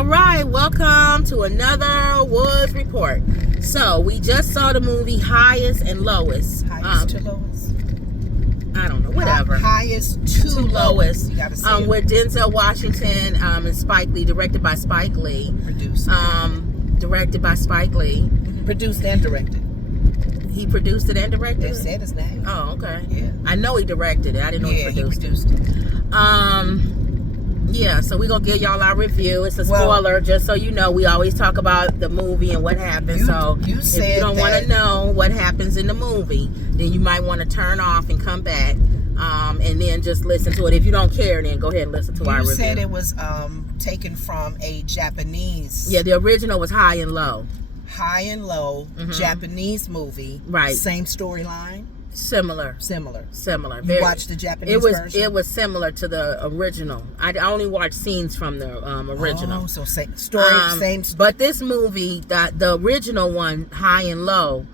All right, welcome to another Woods Report. So we just saw the movie Highest and Lowest. Highest to lowest. I don't know, whatever. Highest to lowest. You gotta say with Denzel Washington and Spike Lee, directed by Spike Lee. Produced. Directed by Spike Lee. Produced and directed. He produced it and directed They it? said his name. Oh, okay. Yeah. I know he directed it. I didn't know he produced it. Yeah, so we're going to give y'all our review. It's a spoiler, just so you know. We always talk about the movie and what happens. So if you don't want to know what happens in the movie, then you might want to turn off and come back and then just listen to it. If you don't care, then go ahead and listen to our review. You said it was taken from a Japanese. Yeah, the original was High and Low. High and Low, Japanese movie. Right. Same storyline. Similar. You watched the Japanese version? It was similar to the original. I only watched scenes from the original. Oh, so same story, same. But this movie, the original one, High and Low,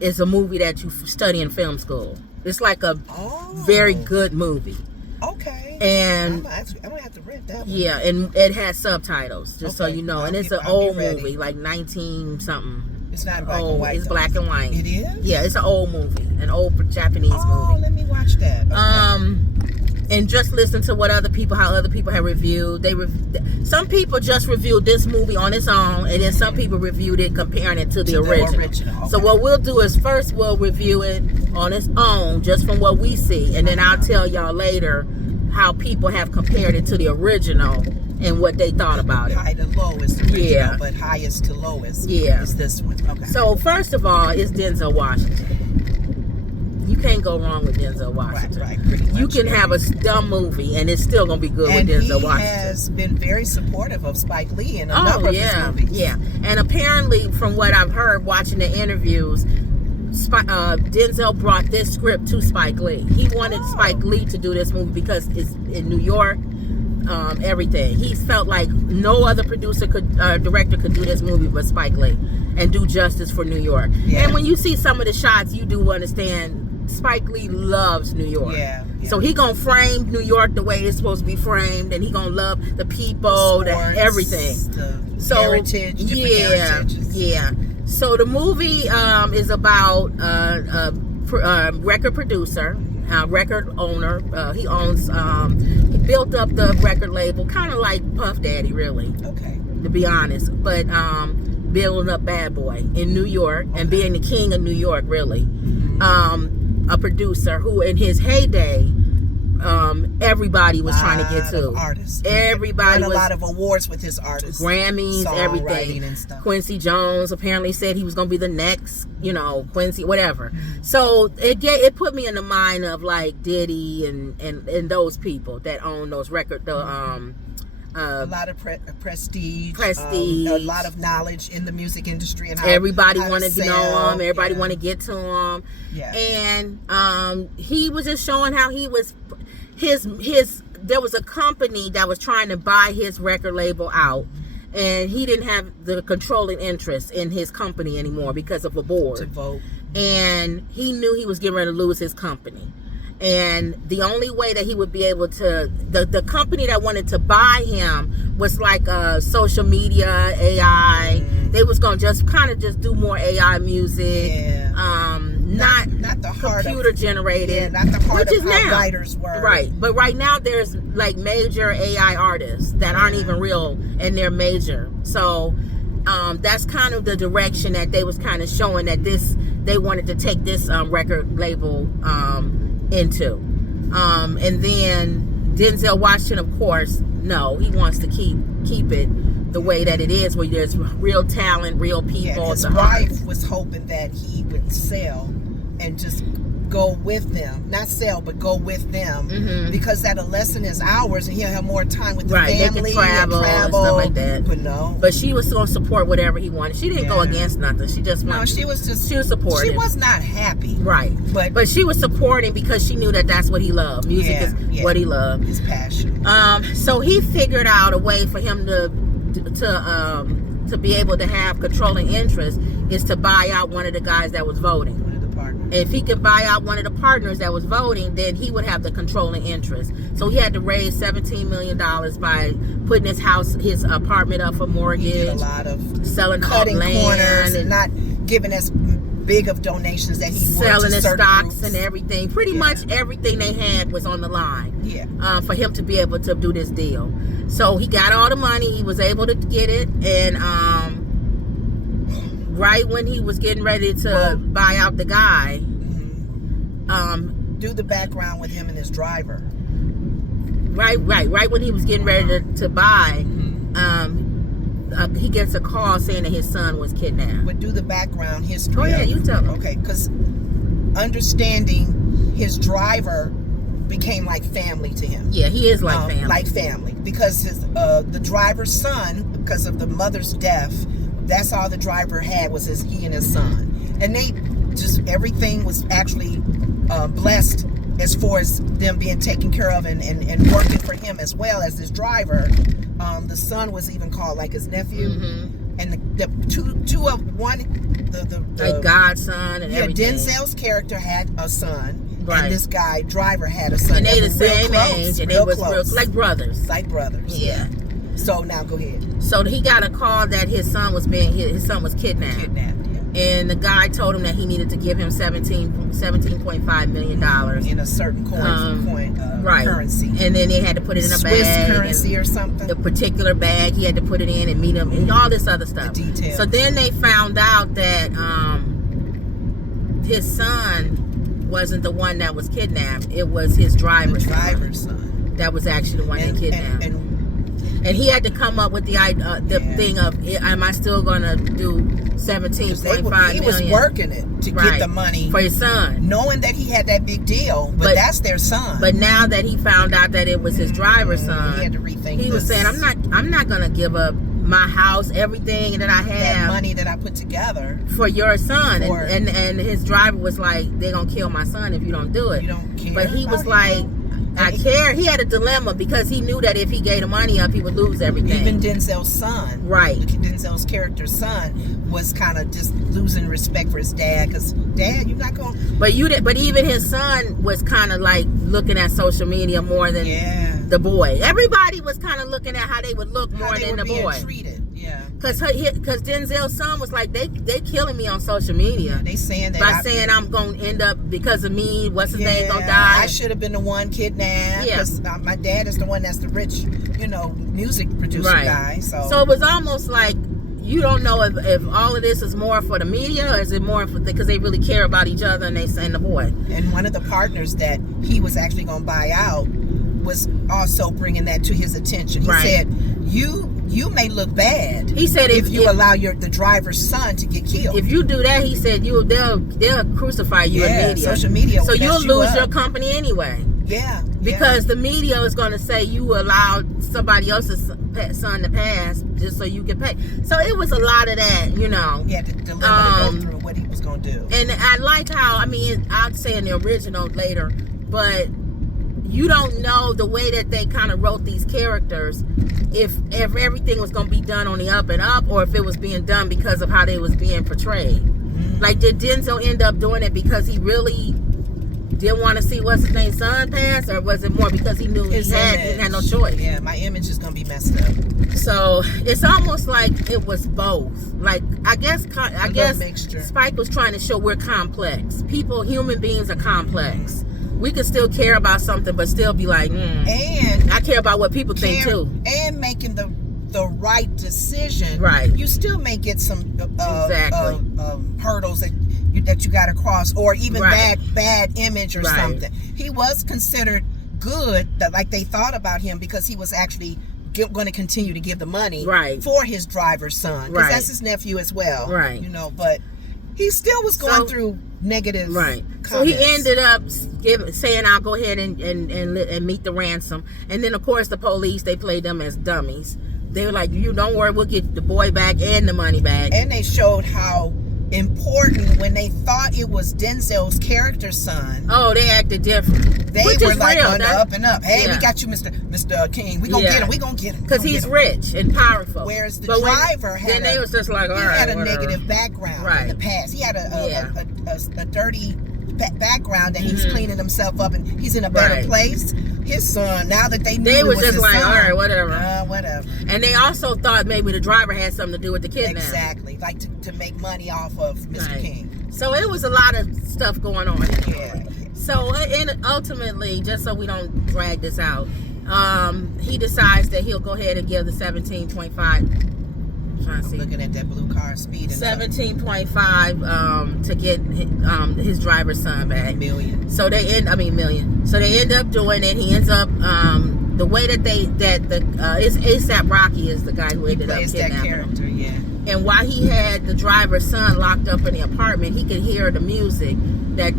is a movie that you study in film school. It's like a very good movie. Okay. And I'm gonna have to rent that one. Yeah, and it has subtitles, just so you know. And it's an old movie, like 19 something. It's not black and white. It's black and white. It is? Yeah, it's an old movie, an old Japanese movie. Oh, let me watch that. Okay. And just listen to what how other people have reviewed. Some people just reviewed this movie on its own, and then some people reviewed it comparing it to the original. Okay. So what we'll do is first we'll review it on its own, just from what we see, and then I'll tell y'all later how people have compared it to the original and what they thought about it. High to low is the original, but highest to lowest is this one. Okay. So first of all, it's Denzel Washington. You can't go wrong with Denzel Washington. Right, pretty much. You can have a dumb movie and it's still gonna be good with Denzel Washington. And he has been very supportive of Spike Lee in a number of his movies. Yeah. And apparently, from what I've heard watching the interviews, Denzel brought this script to Spike Lee. He wanted Spike Lee to do this movie because it's in New York. Everything. He felt like no other director could do this movie but Spike Lee and do justice for New York. Yeah. And when you see some of the shots, you do understand Spike Lee loves New York. Yeah. So he gonna frame New York the way it's supposed to be framed, and he gonna love the people, everything. The heritage, heritages. Yeah. So the movie is about a record producer. Record owner. He owns, he built up the record label, kind of like Puff Daddy, really. Okay. To be honest. But building up Bad Boy in New York and being the king of New York, really. A producer who, in his heyday, everybody was trying to get to. Artists. Everybody won a lot of awards with his artists. Grammys, everything. And stuff. Quincy Jones apparently said he was going to be the next, Quincy, whatever. So it put me in the mind of like Diddy and those people that own those records. A lot of prestige, a lot of knowledge in the music industry, and how everybody wanted to know him. Everybody wanted to get to him. Yeah. And he was just showing how he was there was a company that was trying to buy his record label out, and he didn't have the controlling interest in his company anymore because of a board. To vote. And he knew he was getting ready to lose his company. And the only way that he would be able to, the company that wanted to buy him was like social media, AI. They was gonna just do more AI music, not the computer generated, not the heart of how writers were. Right, but right now there's like major AI artists that aren't even real, and they're major. So that's kind of the direction that they was kind of showing that they wanted to take this record label into. And then Denzel Washington, of course, he wants to keep it the way that it is, where there's real talent, real people. Yeah, his wife was hoping that he would sell and just go with them. Not sell, but go with them, because that'll lessen his hours and he'll have more time with the family. They can travel and stuff like that. But no. But she was going to support whatever he wanted. She didn't go against nothing. She just wanted. She was supporting. She was not happy. Right. But she was supporting because she knew that that's what he loved. Music is what he loved. His passion. So he figured out a way for him to be able to have controlling interest is to buy out one of the guys that was voting. One of the partners. If he could buy out one of the partners that was voting, then he would have the controlling interest. So he had to raise $17 million by putting his apartment up for mortgage. He did a lot of selling cutting land corners and not giving as big of donations that he selling his stocks groups. And everything. Pretty much everything they had was on the line. Yeah. For him to be able to do this deal. So he got all the money. He was able to get it, and right when he was getting ready to buy out the guy, do the background with him and his driver. Right when he was getting ready to buy, he gets a call saying that his son was kidnapped. But do the background history. Oh yeah, you tell him. Okay, because understanding his driver became like family to him. Yeah, he is like family. Like family, because the driver's son, because of the mother's death, that's all the driver had was he and his son, and they just everything was actually blessed as far as them being taken care of and working for him as well as this driver. The son was even called like his nephew, and the godson and everything. Denzel's character had a son. Right. And this guy driver had a son. And they the same age, and they was real, like brothers. Like brothers. Yeah. So now go ahead. So he got a call that his son was kidnapped. And the guy told him that he needed to give him $17.5 million in a certain currency. And then they had to put it in a Swiss bag, currency or something. The particular bag he had to put it in and meet him and all this other stuff. The details. So then they found out that his son wasn't the one that was kidnapped. It was his driver's son. That was actually the one that kidnapped. And he had to come up with the thing of, am I still going to do $17.5 million? He was working it to get the money for his son, knowing that he had that big deal, but that's their son. But now that he found out that it was his driver's son, he had to rethink. He was saying, I'm not going to give up my house, everything that I have, that money that I put together for your son. And his driver was like, they're going to kill my son if you don't do it. You don't care. But he was like, I care. He had a dilemma because he knew that if he gave the money up, he would lose everything. Even Denzel's son, Denzel's character's son, was kind of just losing respect for his dad because Dad, you're not going. But even his son was kind of like looking at social media more than the boy. Everybody was kind of looking at how they would look more than the boy. Treated. Yeah. Because Denzel's son was like, they killing me on social media. Yeah, they saying that by saying I'm gonna end up because of me. What's his name gonna die? I should have been the one kidnapped. Because my dad is the one that's the rich, music producer guy. So it was almost like you don't know if all of this is more for the media or is it more for because they really care about each other and they send the boy. And one of the partners that he was actually gonna buy out was also bringing that to his attention. He said, "You may look bad." He said, if you allow the driver's son to get killed. If you do that, he said, they'll crucify you in media. Social media. So you'll lose your company anyway. Yeah. Because the media is going to say you allowed somebody else's son to pass just so you can pay. So it was a lot of that, He had to dilemma to go through what he was going to do. And I like how, I'll say in the original later, but you don't know the way that they kind of wrote these characters if everything was going to be done on the up and up or if it was being done because of how they was being portrayed. Like, did Denzel end up doing it because he really didn't want to see what's his name's son pass, or was it more because he knew he had no choice? Yeah, my image is going to be messed up. So it's almost like it was both. Like, I guess Spike was trying to show we're complex. Human beings are complex. We can still care about something, but still be like, and I care about what people think too. And making the right decision. Right. You still may get some hurdles that you got to cross, or even bad image or something. He was considered good, like they thought about him, because he was actually going to continue to give the money for his driver's son, because that's his nephew as well. But he still was going through negative comments. So he ended up saying, I'll go ahead and meet the ransom. And then, of course, the police, they played them as dummies. They were like, you don't worry, we'll get the boy back and the money back. And they showed how important, when they thought it was Denzel's character's son. Oh, they acted different. They were like on the up and up. Hey, we got you, Mr. King. We gonna get him. We gonna get him. Because he's rich and powerful. Whereas the driver had they was just like, he had a negative background in the past. He had a dirty background that he's cleaning himself up and he's in a better place. His son, now that they knew they it was was just his like, son, all right, whatever. Whatever. And they also thought maybe the driver had something to do with the kidnapping. Exactly, like to make money off of Mr. King. So it was a lot of stuff going on. Yeah. So and ultimately, just so we don't drag this out, he decides that he'll go ahead and give the 17.5. I'm looking at that blue car speeding 17.5 to get his driver's son back. Million. So they million. So they end up doing it. He ends up the way that it's ASAP Rocky is the guy who ended up kidnapping that character, him. And while he had the driver's son locked up in the apartment, he could hear the music that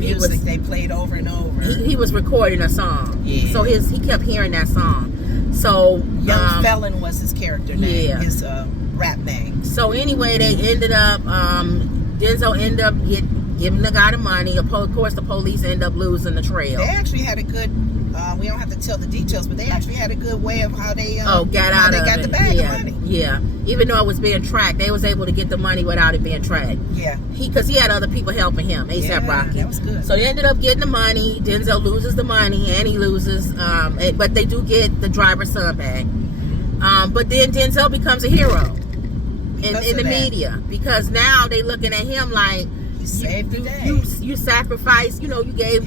music they played over and over. He was recording a song. Yeah. So he kept hearing that song. So Young Felon was his character name. Yeah. His rap name. So anyway, they ended up Denzel ended up giving the guy the money. Of course, the police end up losing the trail. They actually had a good. We don't have to tell the details, but they actually had a good way of how they got the bag of money. Yeah, even though it was being tracked, they was able to get the money without it being tracked. Yeah, because he had other people helping him. ASAP Rocky. That was good. So they ended up getting the money. Denzel loses the money, and he loses. But they do get the driver's son back. But then Denzel becomes a hero in the media because now they looking at him like you saved the day. You sacrificed. You gonna get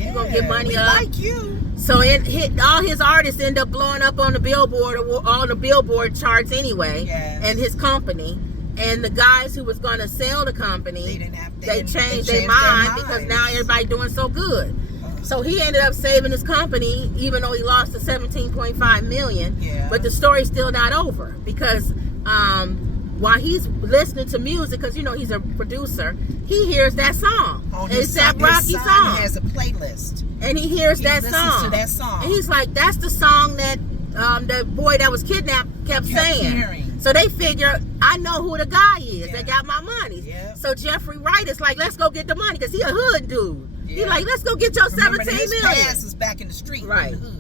money up. Like you. So all his artists end up blowing up on the Billboard or on the Billboard charts anyway, and his company. And the guys who was going to sell the company, they changed their mind because now everybody doing so good. So he ended up saving his company, even though he lost the 17.5 million. Yeah. But the story's still not over because while he's listening to music, because he's a producer, he hears that song. It's that Rocky song. He has a playlist. And he hears that song. To that song. And he's like, that's the song that the boy that was kidnapped kept saying. Hearing. So they figure, I know who the guy is that got my money. Yeah. So Jeffrey Wright is like, let's go get the money because he a hood dude. Yeah. He's like, let's go get your 17 million. His past is back in the street. Right. In the hood.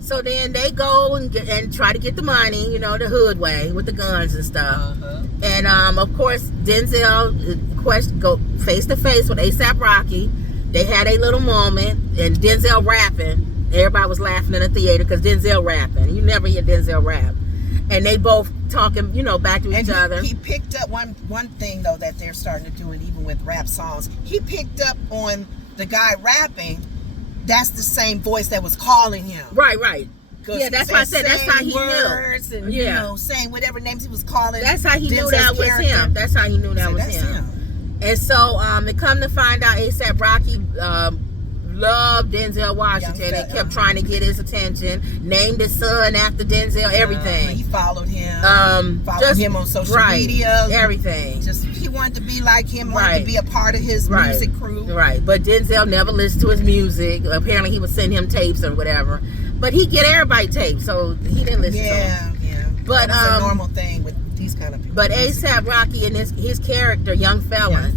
So then they go and try to get the money, the hood way with the guns and stuff. And of course, Denzel go face to face with ASAP Rocky. They had a little moment, and Denzel rapping. Everybody was laughing in the theater because Denzel rapping. You never hear Denzel rap. And they both talking, back to each other. He picked up one thing though that they're starting to do, and even with rap songs, he picked up on the guy rapping. That's the same voice that was calling him. Right. Yeah, that's why I said that's how he words knew. And, saying whatever names he was calling. That's how he knew that was him. That's how he knew that was him. And so, it come to find out ASAP Rocky loved Denzel Washington and kept trying to get his attention. Named his son after Denzel. Everything. He followed him. Followed him on social media. Everything. He wanted to be like him. Wanted to be a part of his music crew. Right. But Denzel never listened to his music. Apparently, he would send him tapes or whatever. But he get everybody tapes, so he didn't listen to him. Yeah. But it's a normal thing with these kind of people. But ASAP Rocky and his character, Young Felon,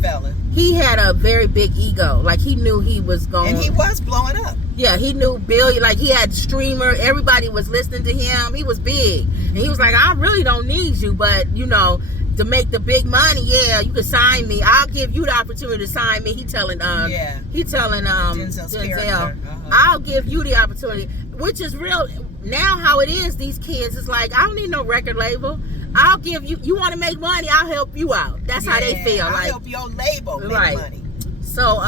he had a very big ego. Like he knew he was going, and he was blowing up. Yeah, he knew billion. Like he had streamer. Everybody was listening to him. He was big, and he was like, "I really don't need you, but to make the big money, you can sign me. I'll give you the opportunity to sign me." He telling Denzel, I'll give you the opportunity, which is real. Now how it is, these kids is like, I don't need no record label. I'll give you. You want to make money? I'll help you out. That's how they feel. I'll help your label make money. So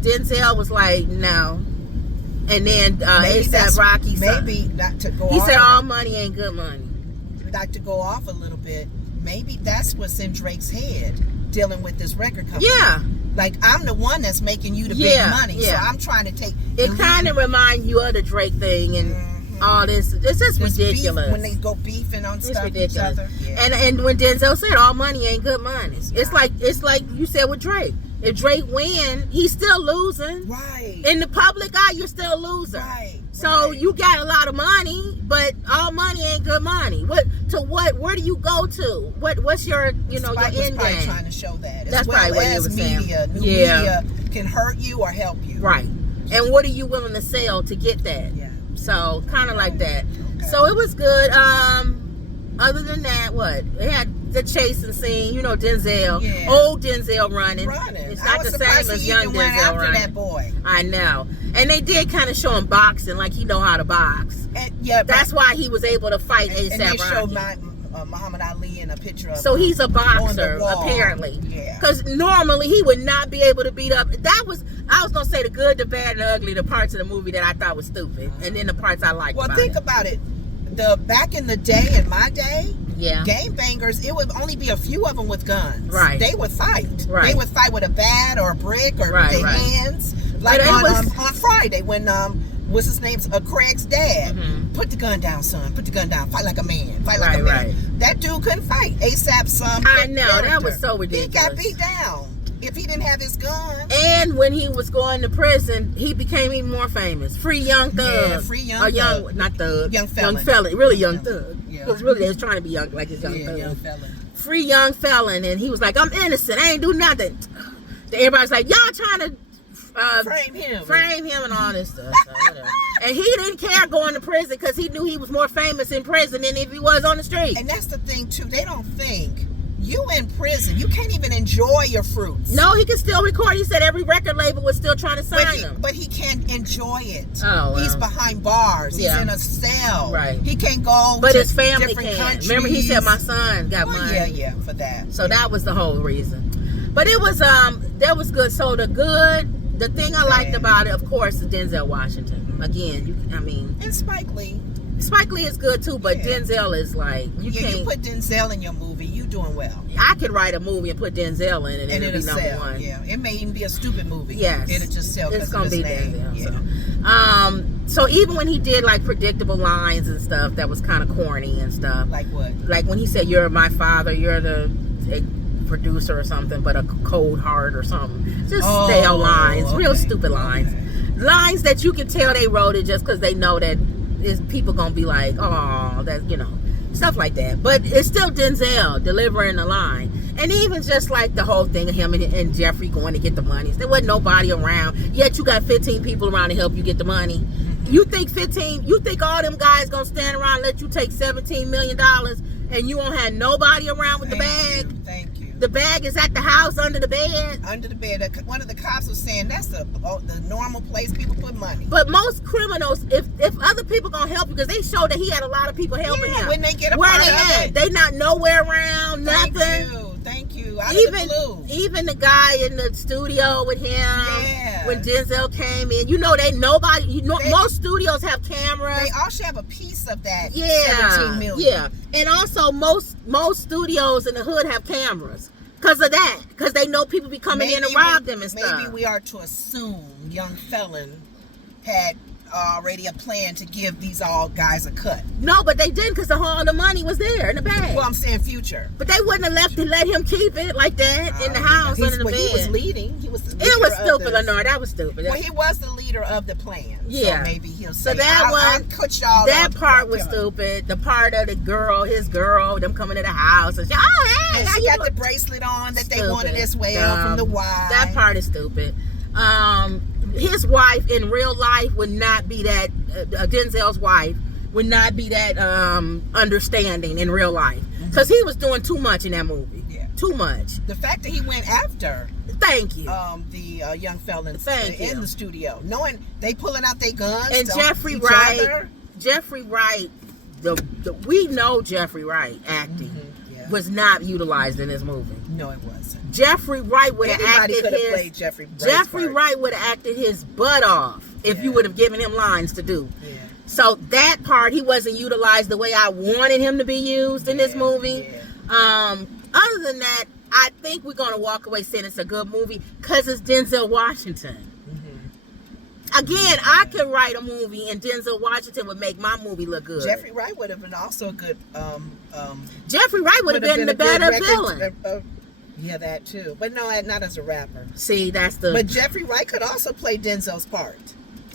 Denzel was like, no. And then ASAP Rocky not to go. He said all money ain't good money. Not to go off a little bit. Maybe that's what's in Drake's head dealing with this record company. Yeah. Like, I'm the one that's making you the big money. So I'm trying to take... It kind of reminds you of the Drake thing and all this. It's just ridiculous. When they go beefing on stuff ridiculous. Each other. Yeah. And when Denzel said all money ain't good money. It's like you said with Drake. If Drake win, he's still losing. Right. In the public eye, you're still a loser. Right. So you got a lot of money, but all money ain't good money. Where do you go to? What's your your end game? Trying to show that. That's probably what you were saying. Media can hurt you or help you. Right. And what are you willing to sell to get that? Yeah. So kind of like that. Okay. So it was good. Other other than that, what? It had the chasing scene. You know, Denzel, Yeah. old Denzel running. I It's not was the surprised same as he young even went Denzel after running. that boy. I know. And they did kind of show him boxing, like he know how to box. And, yeah, That's why he was able to fight and they ASAP showed Rocky. Muhammad Ali in a picture of So him he's a on boxer, the wall. apparently. Yeah. Because normally he would not be able to beat up. I was gonna say the good, the bad, and the ugly, the parts of the movie that I thought was stupid, and then the parts I liked. Well, about think it. about it. Back in the day, in my day, Yeah. game bangers, it would only be a few of them with guns. Right. They would fight. Right. They would fight with a bat or a brick or Right, their right. hands. Like But it on Friday when what's his name? Craig's dad. Mhm. Put the gun down, son. Put the gun down. Fight like a man. Fight like Right, a man. right. That dude couldn't fight. ASAP's son. I know, that was so He got ridiculous. beat down. If he didn't have his gun. And when he was going to prison, he became even more famous. Free Young Thug. Yeah, Free Young Thug. Not Thug. Young Felon. Young Felon. Really Young Thug. Yeah. Because really they was trying to be young, like his Young Thug. Young Felon. Free Young Felon. And he was like, I'm innocent. I ain't do nothing. Everybody's like, y'all trying to frame him and all this stuff. So whatever. And he didn't care going to prison because he knew he was more famous in prison than if he was on the street. And that's the thing too. They don't think you in prison. You can't even enjoy your fruits. No, he can still record. He said every record label was still trying to sign him. But he can't enjoy it. Oh, well. He's behind bars. Yeah. He's in a cell. Right. He can't go. But to his family different can. countries. Remember, he said my son got Well, money. yeah, for that. So that was the whole reason. But it was that was good. So the thing I liked about it, of course, is Denzel Washington. Again, And Spike Lee. Spike Lee is good too, but Yeah. Denzel is like you You can't. put Denzel in your movie, you doing well. I could write a movie and put Denzel in it, and it'll be number sell. one. Yeah, it may even be a stupid movie. Yes, it'll just sell. It's gonna be Denzel. Yeah. So even when he did like predictable lines and stuff, that was kind of corny and stuff. Like what? Like when he said, "You're my father," you're the producer or something, but a cold heart or something. Just stale lines, real stupid lines. Lines that you can tell they wrote it just because they know that is people gonna be like, oh, that stuff like that. But it's still Denzel delivering the line, and even just like the whole thing of him and Jeffrey going to get the money. There wasn't nobody around. Yet you got 15 people around to help you get the money. You think all them guys gonna stand around and let you take $17 million and you won't have nobody around with the bag? Thank you. The bag is at the house under the bed. Under the bed. One of the cops was saying that's the normal place people put money. But most criminals, if other people gonna help you, because they showed that he had a lot of people helping him. When they get a where part they of at? it. They not nowhere around, nothing. Thank you. Out of the blue. Even the guy in the studio with him. Yeah. When Denzel came in, most studios have cameras. They also have a piece of that. Yeah, 17 million. yeah, and also most studios in the hood have cameras because of that, because they know people be coming in to rob them and stuff. Maybe we are to assume Young Felon had already a plan to give these all guys a cut. No, but they didn't, because all the money was there in the bag. Well, I'm saying future. But they wouldn't have let him keep it like that in the house under the bed. He was leading. He was the leader. It was stupid, Lenore. That was stupid. Well, he was the leader of the plan. Yeah. So maybe he'll say, So that I'll cut y'all that off. part was stupid. The part of his girl, them coming to the house and hey, And how she you got doing? the bracelet on that they Stupid. wanted as well from the wife. That part is stupid. His wife in real life would not be that. Denzel's wife would not be that understanding in real life, because he was doing too much in that movie. Yeah. Too much. The fact that he went after Thank you. the young felons Thank in you. the studio, knowing they pulling out their guns. And to Jeffrey each Wright. other. Jeffrey Wright. We know Jeffrey Wright acting Yeah. was not utilized in this movie. No, it wasn't. Jeffrey Wright would have Anybody acted could have his. played Jeffrey Wright's Jeffrey part. Wright would have acted his butt off if you would have given him lines to do. Yeah. So that part, he wasn't utilized the way I wanted him to be used in this movie. Yeah. Other than that, I think we're gonna walk away saying it's a good movie because it's Denzel Washington. Again, I could write a movie and Denzel Washington would make my movie look good. Jeffrey Wright would have been also a good. Jeffrey Wright would have been the better villain. Yeah, that too. But no, not as a rapper. See, that's the. But Jeffrey Wright could also play Denzel's part.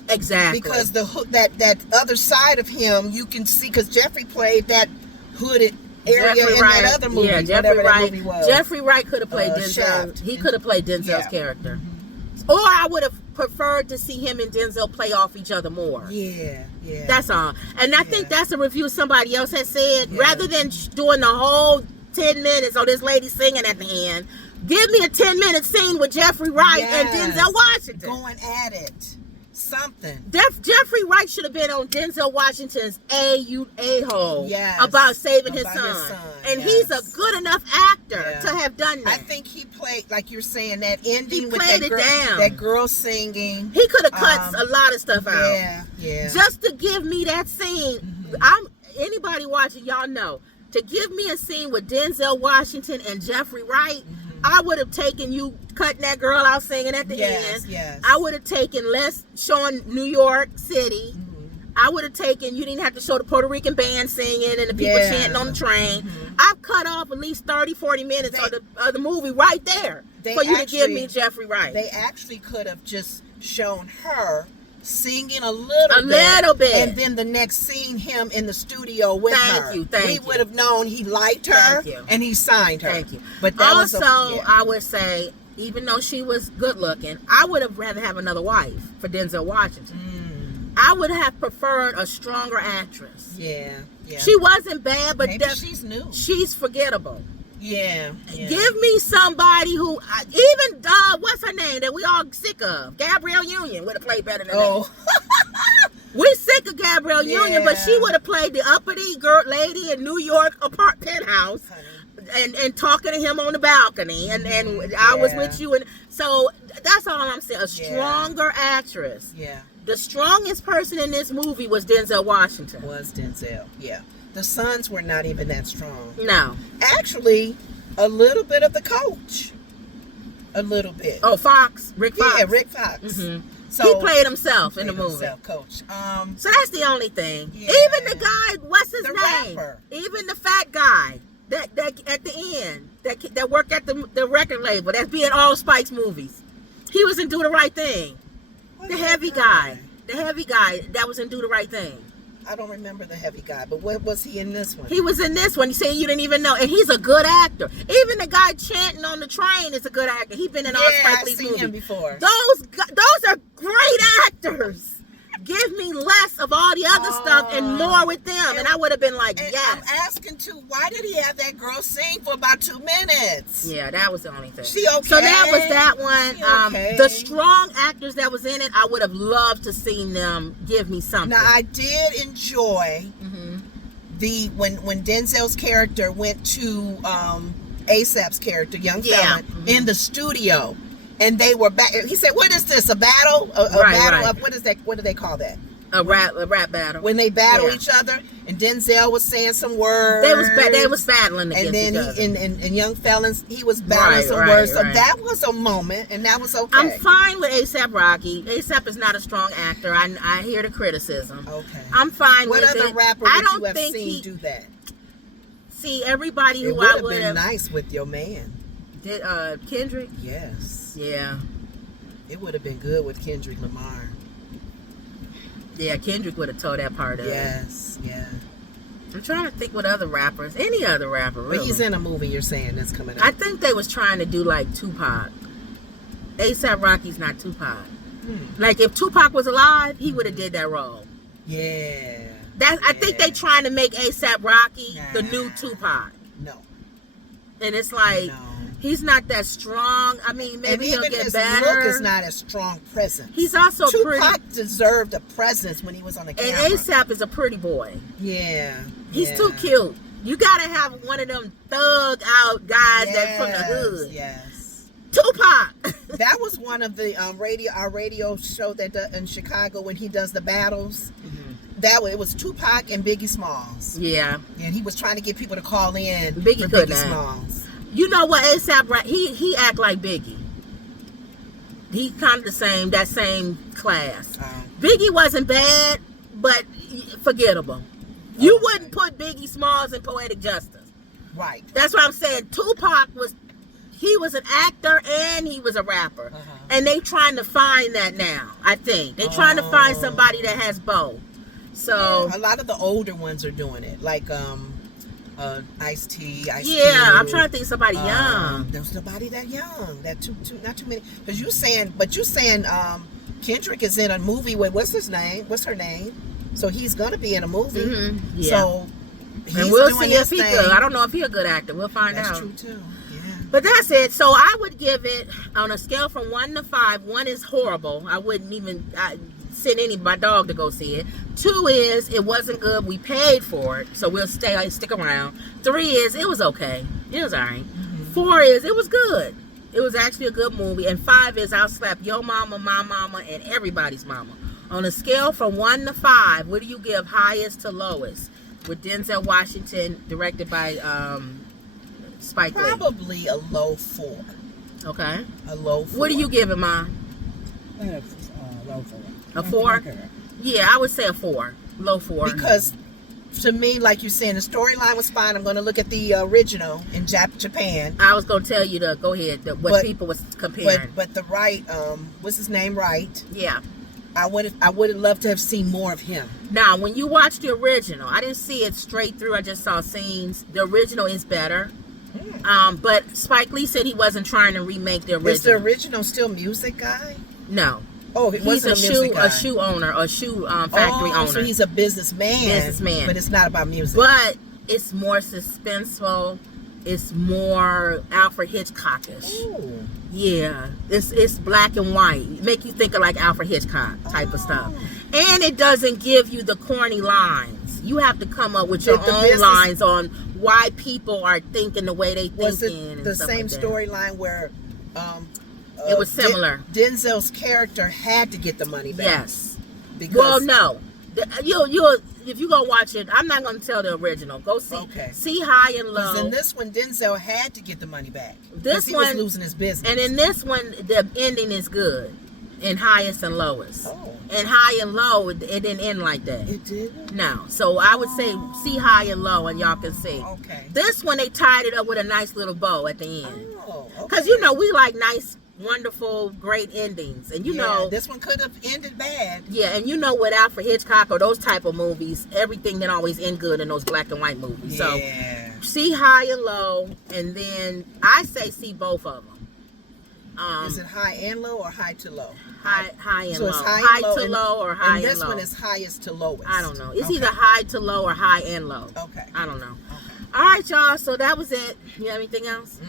Exactly. Because that other side of him, you can see, because Jeffrey played that hooded area Jeffrey in Wright, that other movie, yeah, whatever that movie was. Jeffrey Wright could have played Denzel. Shaft. He could have played Denzel's character. Or I would have preferred to see him and Denzel play off each other more. Yeah. Yeah. That's all. And I think that's a review somebody else has said. Yeah. Rather than doing the whole 10 minutes or this lady singing at the end, give me a 10-minute scene with Jeffrey Wright and Denzel Washington. Going at it. Something. Jeffrey Wright should have been on Denzel Washington's a-hole Yes. about saving his About son. his son, And yes. he's a good enough actor Yeah. to have done that. I think he played, like you're saying, that ending with played that it girl, down. that girl singing. He could have cut a lot of stuff out. Yeah, yeah. Just to give me that scene. Anybody watching, y'all know. To give me a scene with Denzel Washington and Jeffrey Wright, I would have taken you cutting that girl out singing at the end. Yes. I would have taken less showing New York City. I would have taken, you didn't have to show the Puerto Rican band singing and the people chanting on the train. I've cut off at least 30, 40 minutes of the movie right there for you to give me Jeffrey Wright. They actually could have just shown her singing a little bit, and then the next scene, him in the studio with her. Thank we you. would have known he liked her, and he signed her. Thank you. But that also, I would say, even though she was good looking, I would have rather have another wife for Denzel Washington. I would have preferred a stronger actress. Yeah. She wasn't bad, but maybe she's new. She's forgettable. Yeah. Give me somebody who, even what's her name that we all sick of? Gabrielle Union would have played better than that. We sick of Gabrielle Union, but she would have played the uppity girl lady in New York penthouse, and talking to him on the balcony, and I was with you, and so that's all I'm saying. A stronger actress. Yeah. The strongest person in this movie was Denzel Washington. Yeah. The sons were not even that strong. No. Actually, a little bit of the coach. A little bit. Oh, Rick Fox. Yeah, Rick Fox. So he played himself in the movie. Coach. So that's the only thing. Yeah. Even the guy, what's his name? Rapper. Even the fat guy that at the end that worked at the record label that's being all Spike's movies. He was in Do the Right Thing. The heavy guy that was in Do the Right Thing. I don't remember the heavy guy, but what was he in this one? He was in this one. You say you didn't even know, and he's a good actor. Even the guy chanting on the train is a good actor. He's been in all Spike Lee's movies. I've seen him before. Those are great actors. Give me less of all the other stuff and more with them, and I would have been like, yes. I'm asking too, why did he have that girl sing for about 2 minutes? Yeah, that was the only thing. She okay? So that was that one. She okay? The strong actors that was in it, I would have loved to seen them give me something. Now I did enjoy when Denzel's character went to ASAP's character, young fella, in the studio. And they were back. He said, "What is this? A battle? A battle of what is that? What do they call that? A rap battle. When they battle each other." And Denzel was saying some words. They was battling against each other. And then and young felons, he was battling some words. So that was a moment, and that was okay. I'm fine with A$AP Rocky. A$AP is not a strong actor. I hear the criticism. Okay. I'm fine with it. What other rapper would you have seen do that? See, everybody who I would have been nice with your man. Did Kendrick? Yes. Yeah. It would have been good with Kendrick Lamar. Yeah, Kendrick would have tore that part up. Yes, yeah. I'm trying to think what other rappers, any other rapper, really. But he's in a movie you're saying that's coming out. I think they was trying to do like Tupac. A$AP Rocky's not Tupac. Like if Tupac was alive, he would have did that role. Yeah. I think they trying to make A$AP Rocky the new Tupac. No. And it's like he's not that strong. I mean, maybe he'll get better. Look is not a strong presence. He's also Tupac deserved a presence when he was on the camera. And A$AP is a pretty boy. Yeah. He's too cute. You gotta have one of them thug out guys that from the hood. Yes. Tupac. That was one of the our radio show that in Chicago when he does the battles. It was Tupac and Biggie Smalls. Yeah. And he was trying to get people to call in Biggie for Biggie Smalls. You know what, A$AP, he act like Biggie. He kind of that same class. Biggie wasn't bad, but forgettable. You wouldn't put Biggie Smalls in Poetic Justice. Right. That's what I'm saying. Tupac he was an actor and he was a rapper. And they trying to find that now, I think. They trying to find somebody that has both. So a lot of the older ones are doing it. Like Ice-T, I'm trying to think of somebody young. There's nobody that young. Not too many. Because you saying Kendrick is in a movie with what's her name? So he's gonna be in a movie. Mm-hmm. Yeah. So he's and we'll doing see if his he thing. good. I don't know if he's a good actor. We'll find That's out. true too. Yeah. But that's it. So I would give it on a scale from 1 to 5. 1 is horrible. I wouldn't even send my dog to go see it. 2 is it wasn't good. We paid for it, so we'll stick around. 3 is it was okay. It was alright. 4 is it was good. It was actually a good movie. And 5 is I'll slap your mama, my mama, and everybody's mama. On a scale from 1 to 5, what do you give highest to lowest? With Denzel Washington, directed by Spike Lee. Probably a low 4. Okay. A low 4. What do you give it, Ma? Low 4. A 4? Okay. Yeah, I would say a 4. Low 4. Because to me, like you're saying, the storyline was fine. I'm going to look at the original in Japan. I was going to tell you to go ahead. What people was comparing. But the Wright, what's his name? Wright. Yeah. I would have loved to have seen more of him. Now, when you watch the original, I didn't see it straight through. I just saw scenes. The original is better. But Spike Lee said he wasn't trying to remake the original. Is the original still music guy? No. Oh, it He's wasn't a music guy. a shoe owner, a shoe factory owner. So he's a businessman. But it's not about music. But it's more suspenseful. It's more Alfred Hitchcockish. Ooh. Yeah, it's black and white. Make you think of like Alfred Hitchcock type of stuff. And it doesn't give you the corny lines. You have to come up with your own lines on why people are thinking the way they thinking. Was it the same storyline where it was similar? Denzel's character had to get the money back. Yes. Because well, no. You'll if you go watch it, I'm not going to tell the original. Go see. Okay. See High and Low. Because in this one, Denzel had to get the money back. This he one was losing his business. And in this one, the ending is good. In Highest and Lowest. Oh. And High and Low, it didn't end like that. It didn't? No. So I would say see High and Low, and y'all can see. Okay. This one, they tied it up with a nice little bow at the end. Oh. Okay. Because we like nice, wonderful, great endings, and this one could have ended bad. Yeah, and with Alfred Hitchcock or those type of movies, everything didn't always end good in those black and white movies. Yeah. So see High and Low, and then I say see both of them. Is it high and low or high to low? High and so low. It's high to low or high and low. And this one is highest to lowest. I don't know. It's either high to low or high and low. Okay. I don't know. Okay. All right, y'all. So that was it. You have anything else?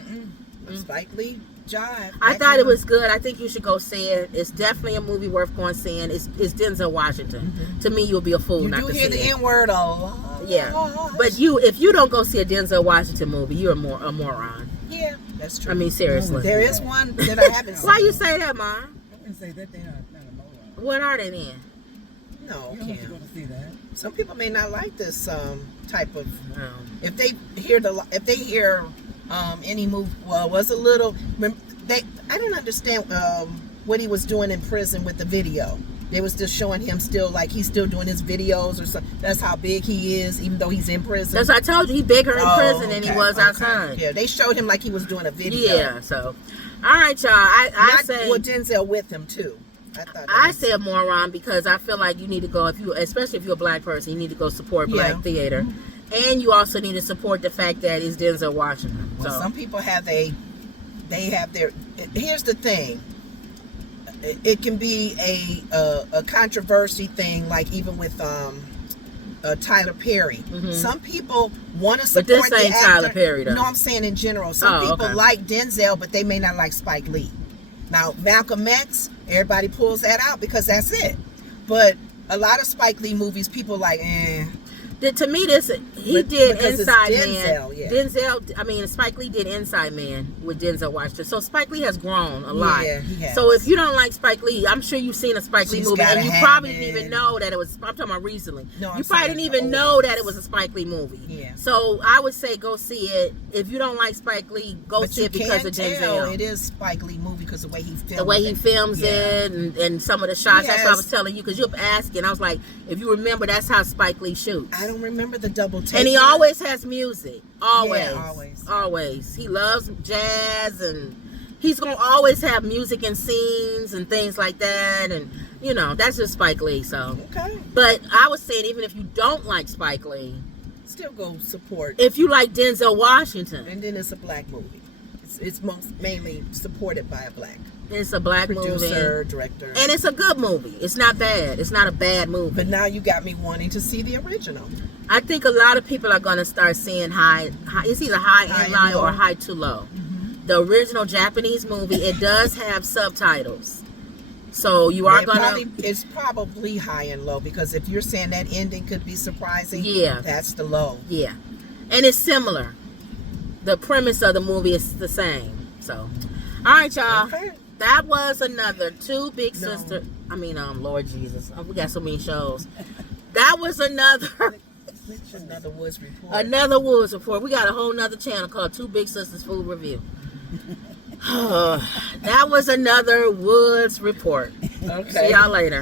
Spike Lee jive. I thought it was good. I think you should go see it. It's definitely a movie worth going seeing. It's Denzel Washington. To me, you'll be a fool not to see it. You do hear the N-word a lot. Yeah. But if you don't go see a Denzel Washington movie, you're a moron. Yeah, that's true. I mean, seriously. There is one that I haven't seen. Why you say that, Ma? I wouldn't say that they're not a moron. What are they then? No, you don't have to go to see that. Some people may not like this type of. If they hear any movie, well, it was a little. I didn't understand what he was doing in prison with the video. They was just showing him still like he's still doing his videos or something. That's how big he is, even though he's in prison. That's what I told you. He bigger in prison than he was outside. Yeah, they showed him like he was doing a video. Yeah. So, all right, y'all. I say Denzel with him too. I say a moron because I feel like you need to go especially if you're a black person, you need to go support black theater, and you also need to support the fact that it's Denzel Washington. Well, some people have they have their. Here's the thing. It can be a controversy thing, like even with Tyler Perry. Some people want to support but this ain't Tyler Perry, though. No, I'm saying in general. Some people like Denzel, but they may not like Spike Lee. Now, Malcolm X, everybody pulls that out because that's it. But a lot of Spike Lee movies, people like, To me, he did Inside Denzel, Man. Denzel, Spike Lee did Inside Man with Denzel Washington. So SpikeLee has grown a lot. Yeah, he has. So if you don't like Spike Lee, I'm sure you've seen a Spike Lee movie, and you probably didn't even know that it was. I'm talking about recently. No, you probably didn't even know that it was a Spike Lee movie. Yeah. So I would say go see it. If you don't like Spike Lee, go see it because of Denzel. It is Spike Lee movie because of the way he films. The way he films it, and some of the shots. That's what I was telling you because you were asking. I was like, if you remember, that's how Spike Lee shoots. I don't remember the double take. And he always has music. Always. Yeah, always. He loves jazz, and he's going to always have music and scenes and things like that. And, that's just Spike Lee. So. Okay. But I was saying, even if you don't like Spike Lee, still go support. If you like Denzel Washington. And then it's a black movie. It's mainly supported by a black It's a black producer, movie. director. And it's a good movie. It's not bad. It's not a bad movie. But now you got me wanting to see the original. I think a lot of people are going to start seeing high. It's either high High and and low or low. high too low. The original Japanese movie, it does have subtitles. So you are going to... It's probably high and low, because if you're saying that ending could be surprising, Yeah. that's the low. Yeah. And it's similar. The premise of the movie is the same. So, all right, y'all. Okay. That was another Two Big No. Sisters. Lord Jesus. Oh, we got so many shows. That was another Another Woods report. another Woods report. We got a whole nother channel called Two Big Sisters Food Review. That was another Woods report. Okay. See y'all later.